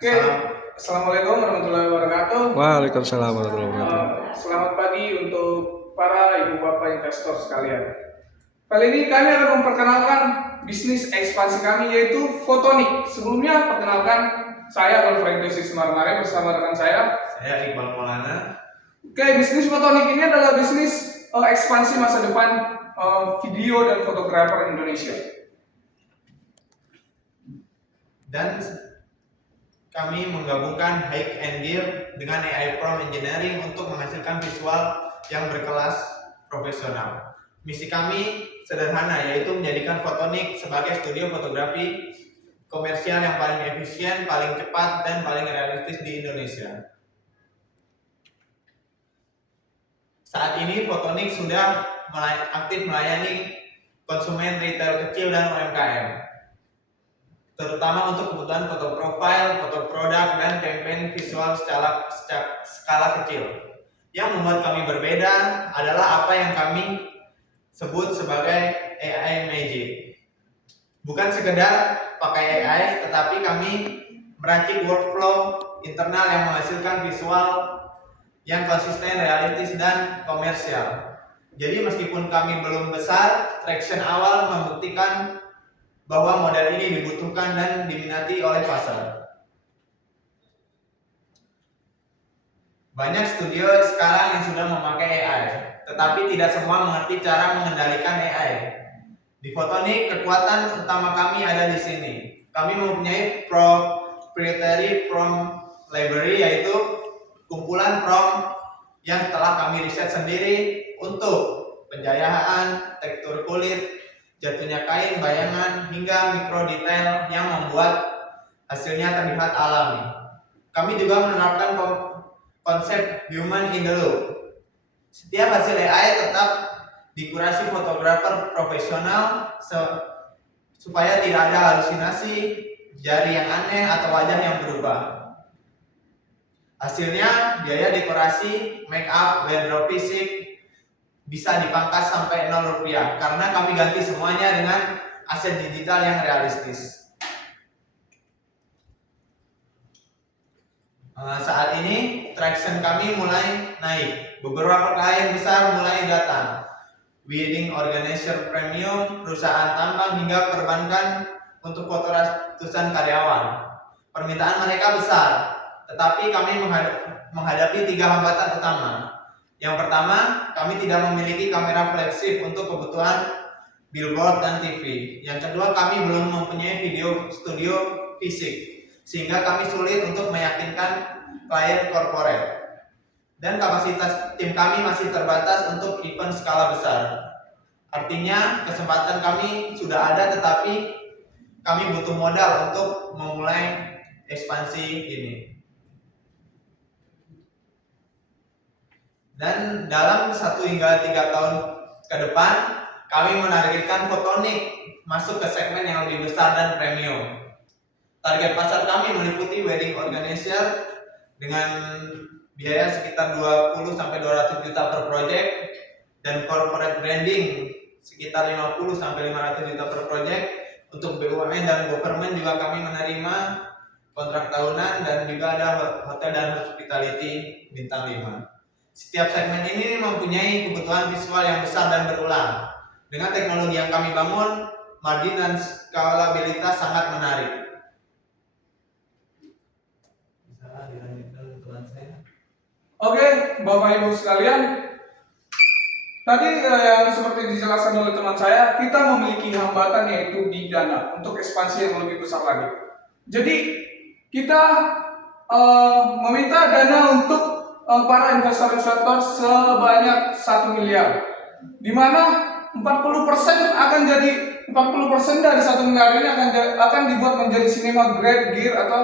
Oke, Assalamualaikum warahmatullahi wabarakatuh. Waalaikumsalam warahmatullahi wabarakatuh. Selamat pagi untuk para ibu bapak investor sekalian. Kali ini kami akan memperkenalkan bisnis ekspansi kami yaitu Fotonik. Sebelumnya perkenalkan saya Golfrento Semarnare bersama rekan saya Iqbal Maulana. Oke, bisnis Fotonik ini adalah bisnis ekspansi masa depan video dan fotografer Indonesia. Dan kami menggabungkan Hike and Gear dengan AI Prompt Engineering untuk menghasilkan visual yang berkelas profesional. Misi kami sederhana, yaitu menjadikan Fotonik sebagai studio fotografi komersial yang paling efisien, paling cepat, dan paling realistis di Indonesia. Saat ini Fotonik sudah aktif melayani konsumen retail kecil dan UMKM, terutama untuk kebutuhan foto profile, foto produk, dan campaign visual skala kecil. Yang membuat kami berbeda adalah apa yang kami sebut sebagai AI Magic. Bukan sekedar pakai AI, tetapi kami meracik workflow internal yang menghasilkan visual yang konsisten, realistis, dan komersial. Jadi meskipun kami belum besar, traction awal membuktikan bahwa model ini dibutuhkan dan diminati oleh pasar. Banyak studio sekarang yang sudah memakai AI, tetapi tidak semua mengerti cara mengendalikan AI. Di Fotonik, kekuatan utama kami ada di sini. Kami mempunyai proprietary prompt library, yaitu kumpulan prompt yang telah kami riset sendiri untuk penjayaan, tekstur kulit, jatuhnya kain, bayangan, hingga mikro detail yang membuat hasilnya terlihat alami. Kami juga menerapkan konsep human in the loop. Setiap hasil AI tetap dikurasi fotografer profesional supaya tidak ada halusinasi, jari yang aneh, atau wajah yang berubah. Hasilnya, biaya dekorasi, make up, wardrobe fisik bisa dipangkas sampai Rp0 karena kami ganti semuanya dengan aset digital yang realistis. Saat ini traction kami mulai naik. Beberapa klien besar mulai datang. Wedding organizer premium, perusahaan tambang, hingga perbankan untuk foto ratusan karyawan. Permintaan mereka besar, tetapi kami menghadapi 3 hambatan utama. Yang pertama, kami tidak memiliki kamera flagship untuk kebutuhan billboard dan TV. Yang kedua, kami belum mempunyai video studio fisik, sehingga kami sulit untuk meyakinkan klien corporate. Dan kapasitas tim kami masih terbatas untuk event skala besar. Artinya, kesempatan kami sudah ada, tetapi kami butuh modal untuk memulai ekspansi ini. Dan dalam 1 hingga 3 tahun ke depan, kami menargetkan Fotonik masuk ke segmen yang lebih besar dan premium. Target pasar kami meliputi wedding organizer dengan biaya sekitar 20-200 juta per project, dan corporate branding sekitar 50-500 juta per project. Untuk BUMN dan government juga kami menerima kontrak tahunan, dan juga ada hotel dan hospitality bintang 5. Setiap segmen ini mempunyai kebutuhan visual yang besar dan berulang. Dengan teknologi yang kami bangun, margin dan skalabilitas sangat menarik. Oke, Bapak Ibu sekalian, tadi yang seperti dijelaskan oleh teman saya, kita memiliki hambatan yaitu di dana untuk ekspansi yang lebih besar lagi. Jadi kita meminta dana untuk para investor-investor sebanyak 1 miliar, di mana 40% akan jadi 40% dari 1 miliar ini akan dibuat menjadi cinema grade gear atau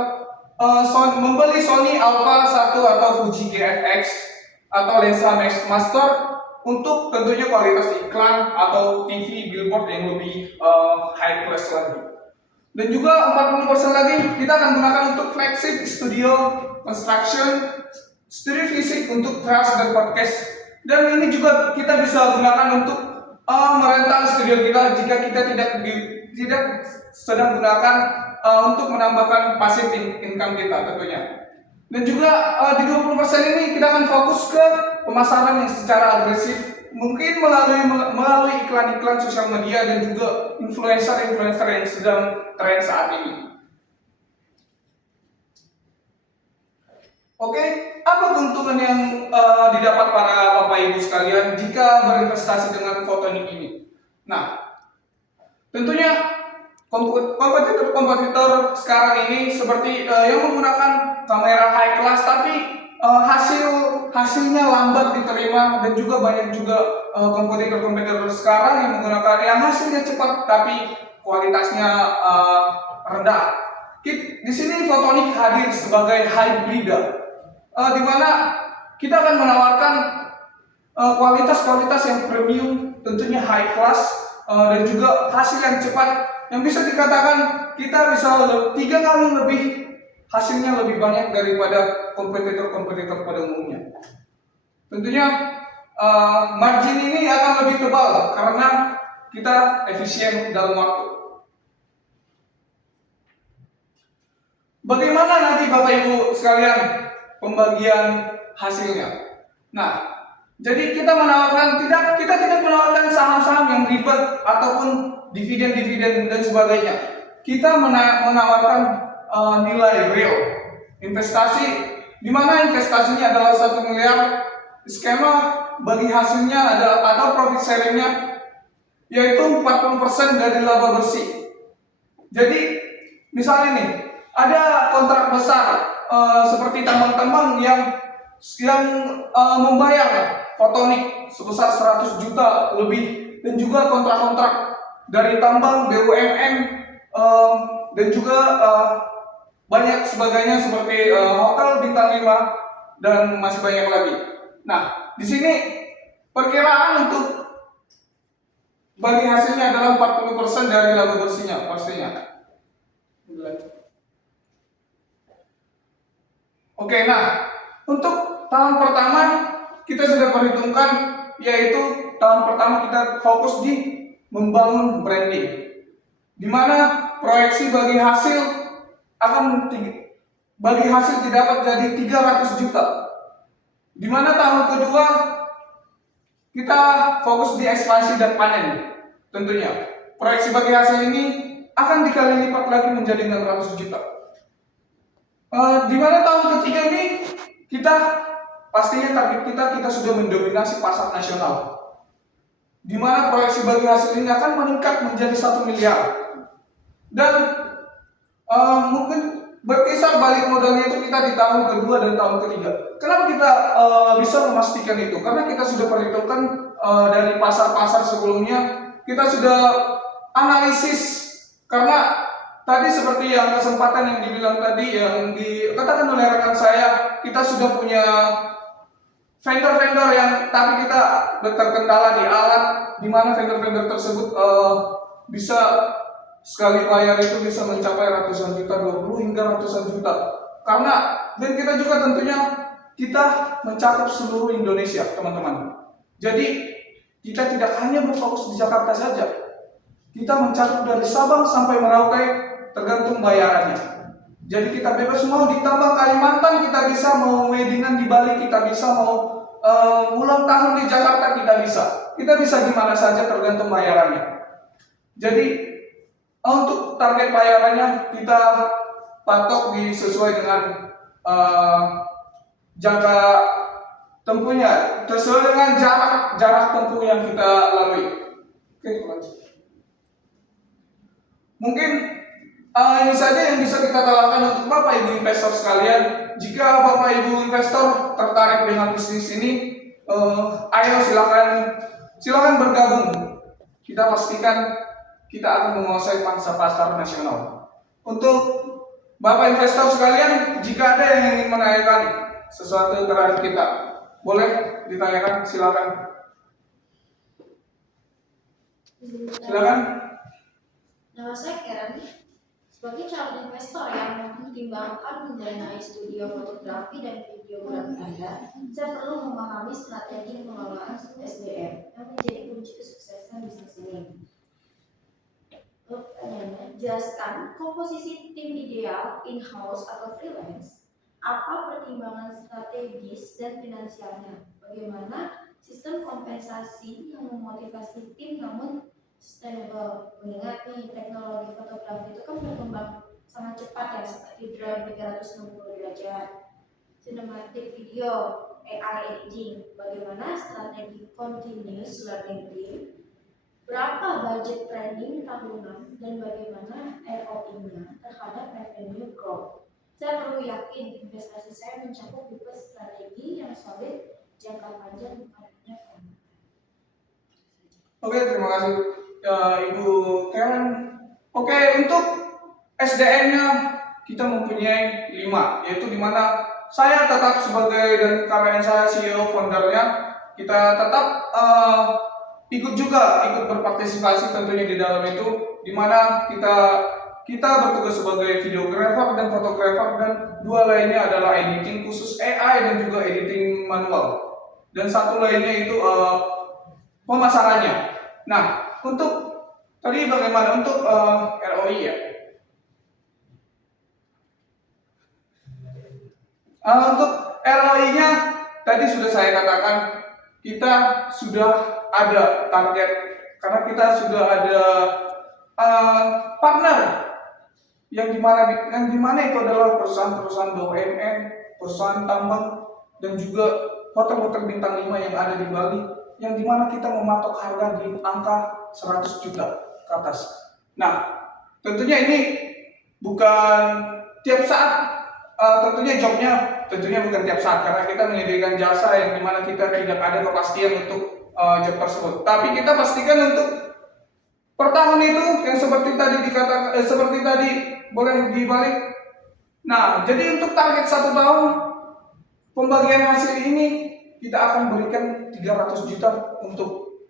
membeli Sony Alpha 1 atau Fuji GFX atau lensa Master untuk tentunya kualitas iklan atau TV billboard yang lebih high class lagi. Dan juga 40% lagi kita akan gunakan untuk flagship studio construction, studio fisik untuk trust dan podcast. Dan ini juga kita bisa gunakan untuk merental studio kita jika kita tidak sedang gunakan untuk menambahkan passive income kita tentunya. Dan juga di 20% ini kita akan fokus ke pemasaran yang secara agresif, mungkin melalui iklan-iklan sosial media dan juga influencer-influencer yang sedang tren saat ini. Oke, apa keuntungan yang didapat para Bapak Ibu sekalian jika berinvestasi dengan Photonik ini? Nah, tentunya kompetitor sekarang ini seperti yang menggunakan kamera high class, tapi hasilnya lambat diterima, dan juga banyak juga kompetitor sekarang yang menggunakan yang hasilnya cepat tapi kualitasnya rendah. Di sini Photonik hadir sebagai hybrida, di mana kita akan menawarkan kualitas yang premium, tentunya high class, dan juga hasil yang cepat, yang bisa dikatakan kita bisa 3 kali lebih hasilnya lebih banyak daripada kompetitor pada umumnya. Tentunya margin ini akan lebih tebal karena kita efisien dalam waktu. Bagaimana nanti Bapak Ibu sekalian pembagian hasilnya? Nah, jadi kita tidak menawarkan saham-saham yang ribet ataupun dividen dan sebagainya. Kita menawarkan nilai real investasi, di mana investasinya adalah 1 miliar, skema bagi hasilnya atau profit sharingnya yaitu 40% dari laba bersih. Jadi misalnya nih, ada kontrak besar seperti tambang-tambang yang membayar Photonik sebesar 100 juta lebih, dan juga kontrak-kontrak dari tambang, BUMN, dan juga banyak sebagainya seperti hotel bintang 5 dan masih banyak lagi. Nah, di sini perkiraan untuk bagi hasilnya adalah 40% dari laba bersihnya pastinya. Oke, nah untuk tahun pertama kita sudah perhitungkan, yaitu tahun pertama kita fokus di membangun branding, di mana proyeksi bagi hasil didapat jadi 300 juta. Di mana tahun kedua kita fokus di ekspansi dan panen. Tentunya proyeksi bagi hasil ini akan dikali lipat lagi menjadi 600 juta. Di mana tahun ketiga ini pastinya target kita sudah mendominasi pasar nasional, di mana proyeksi bagi hasil ini akan meningkat menjadi 1 miliar, dan mungkin berkisar balik modalnya itu kita di tahun kedua dan tahun ketiga. Kenapa kita bisa memastikan itu? Karena kita sudah perhitungkan dari pasar-pasar sebelumnya, kita sudah analisis. Karena tadi seperti yang kesempatan yang dibilang tadi, yang dikatakan oleh rekan saya, kita sudah punya vendor-vendor yang, tapi kita terkendala di alat, di mana vendor-vendor tersebut bisa sekali bayar itu bisa mencapai ratusan juta, 20 hingga ratusan juta. Dan kita juga tentunya kita mencakup seluruh Indonesia, teman-teman. Jadi kita tidak hanya berfokus di Jakarta saja, kita mencakup dari Sabang sampai Merauke, tergantung bayarannya. Jadi kita bebas, mau di Tambang Kalimantan kita bisa, mau weddingan di Bali kita bisa, mau ulang tahun di Jakarta kita bisa di mana saja tergantung bayarannya. Jadi untuk target bayarannya kita patok sesuai dengan jangka tempuhnya, sesuai dengan jarak tempuh yang kita lalui. Oke, lanjut. Mungkin ini saja yang bisa kita tawarkan untuk Bapak Ibu investor sekalian. Jika Bapak Ibu investor tertarik dengan bisnis ini, ayo silakan bergabung. Kita pastikan kita akan menguasai pangsa pasar nasional. Untuk Bapak investor sekalian, jika ada yang ingin menanyakan sesuatu terhadap kita, boleh ditanyakan, silakan. Silakan. Nama saya Karen. Sebagai calon investor yang mempertimbangkan mendanai studio fotografi dan videografi Anda, saya perlu memahami strategi pengelolaan SDM yang menjadi kunci kesuksesan bisnis ini. Pertanyaannya, jelaskan komposisi tim ideal in-house atau freelance, apa pertimbangan strategis dan finansialnya, bagaimana sistem kompensasi yang memotivasi tim namun sustainable. Mengingat nih teknologi fotografi itu kan berkembang sangat cepat ya, seperti drone 360 derajat, cinematic video, AI editing, bagaimana strategi continuous learning team, berapa budget training tahunan, dan bagaimana ROI-nya terhadap revenue growth. Saya perlu yakin investasi saya mencakup tipe strategi yang solid, jangka panjang, bukan hanya formal. Oke, terima kasih Ibu Karen. Oke, untuk SDN-nya kita mempunyai 5, yaitu di mana saya tetap sebagai dan karyawan saya CEO foundernya, kita tetap ikut berpartisipasi tentunya di dalam itu, di mana kita bertugas sebagai videographer dan fotografer, dan 2 lainnya adalah editing khusus AI dan juga editing manual, dan 1 lainnya itu pemasarannya. Nah, untuk tadi bagaimana untuk ROI ya? Untuk ROI-nya tadi sudah saya katakan, kita sudah ada target karena kita sudah ada partner yang dimana itu adalah perusahaan-perusahaan BUMN, perusahaan tambang, dan juga hotel-hotel bintang 5 yang ada di Bali, yang dimana kita mematok harga di angka 100 juta ke atas. Nah, tentunya ini bukan tiap saat, tentunya bukan tiap saat, karena kita menyediakan jasa yang dimana kita tidak ada kepastian untuk job tersebut. Tapi kita pastikan untuk per tahun itu yang seperti tadi boleh dibalik. Nah, jadi untuk target 1 tahun pembagian hasil ini kita akan berikan 300 juta untuk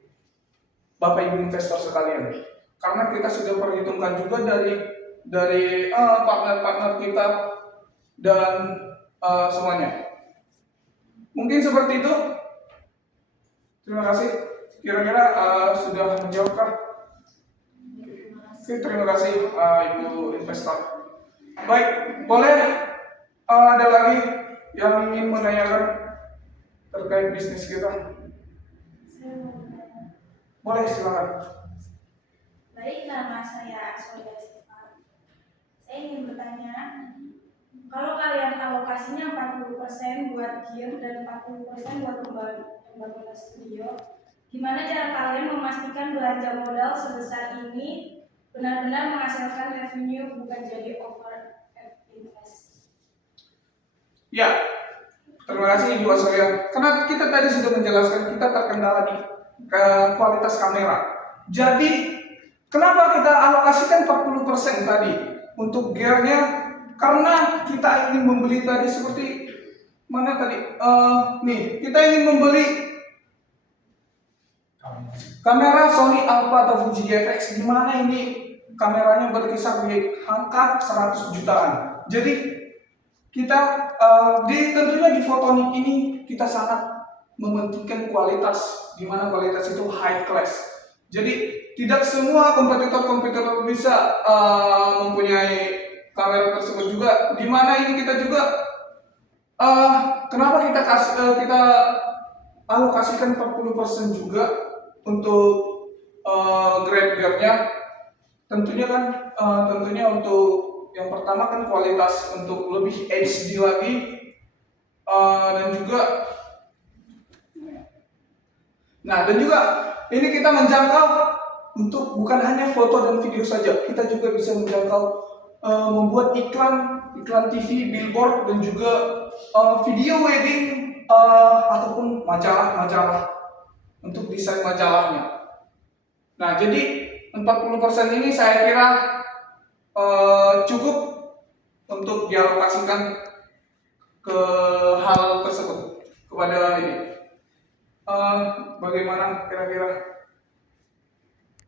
Bapak Ibu investor sekalian. Karena kita sudah perhitungkan juga dari partner-partner kita dan semuanya. Mungkin seperti itu. Terima kasih. Kira-kira sudah menjawabkah? Oke, terima kasih Ibu investor. Baik, boleh ada lagi yang ingin menanyakan terkait bisnis kita? Boleh, silakan. Baik, nama saya Aswaja Siva. Saya ingin bertanya, kalau kalian alokasinya 40% buat gear dan 40% buat pembangunan studio, gimana cara kalian memastikan belanja modal sebesar ini benar-benar menghasilkan revenue, bukan jadi over invest? Ya, terima kasih Ibu Aswaja. Karena kita tadi sudah menjelaskan kita terkendala di kualitas kamera. Jadi, kenapa kita alokasikan 40% tadi untuk gearnya? Karena kita ingin membeli tadi seperti mana tadi? Kita ingin membeli kamera Sony Alpha atau Fuji GFX, di mana ini kameranya berkisar di angka 100 jutaan. Jadi kita tentunya di Photonic ini kita sangat mementingkan kualitas, di mana kualitas itu high class. Jadi tidak semua kompetitor bisa mempunyai kamera tersebut juga, di mana ini kita juga kenapa kita alokasikan 40% juga untuk grade-nya. Tentunya untuk yang pertama kan kualitas untuk lebih HD lagi, dan juga ini kita menjangkau untuk bukan hanya foto dan video saja, kita juga bisa menjangkau membuat iklan TV, billboard, dan juga video wedding ataupun majalah untuk desain majalahnya. Nah, jadi 40% ini saya kira cukup untuk dialokasikan ke hal tersebut, kepada ini. Bagaimana kira-kira?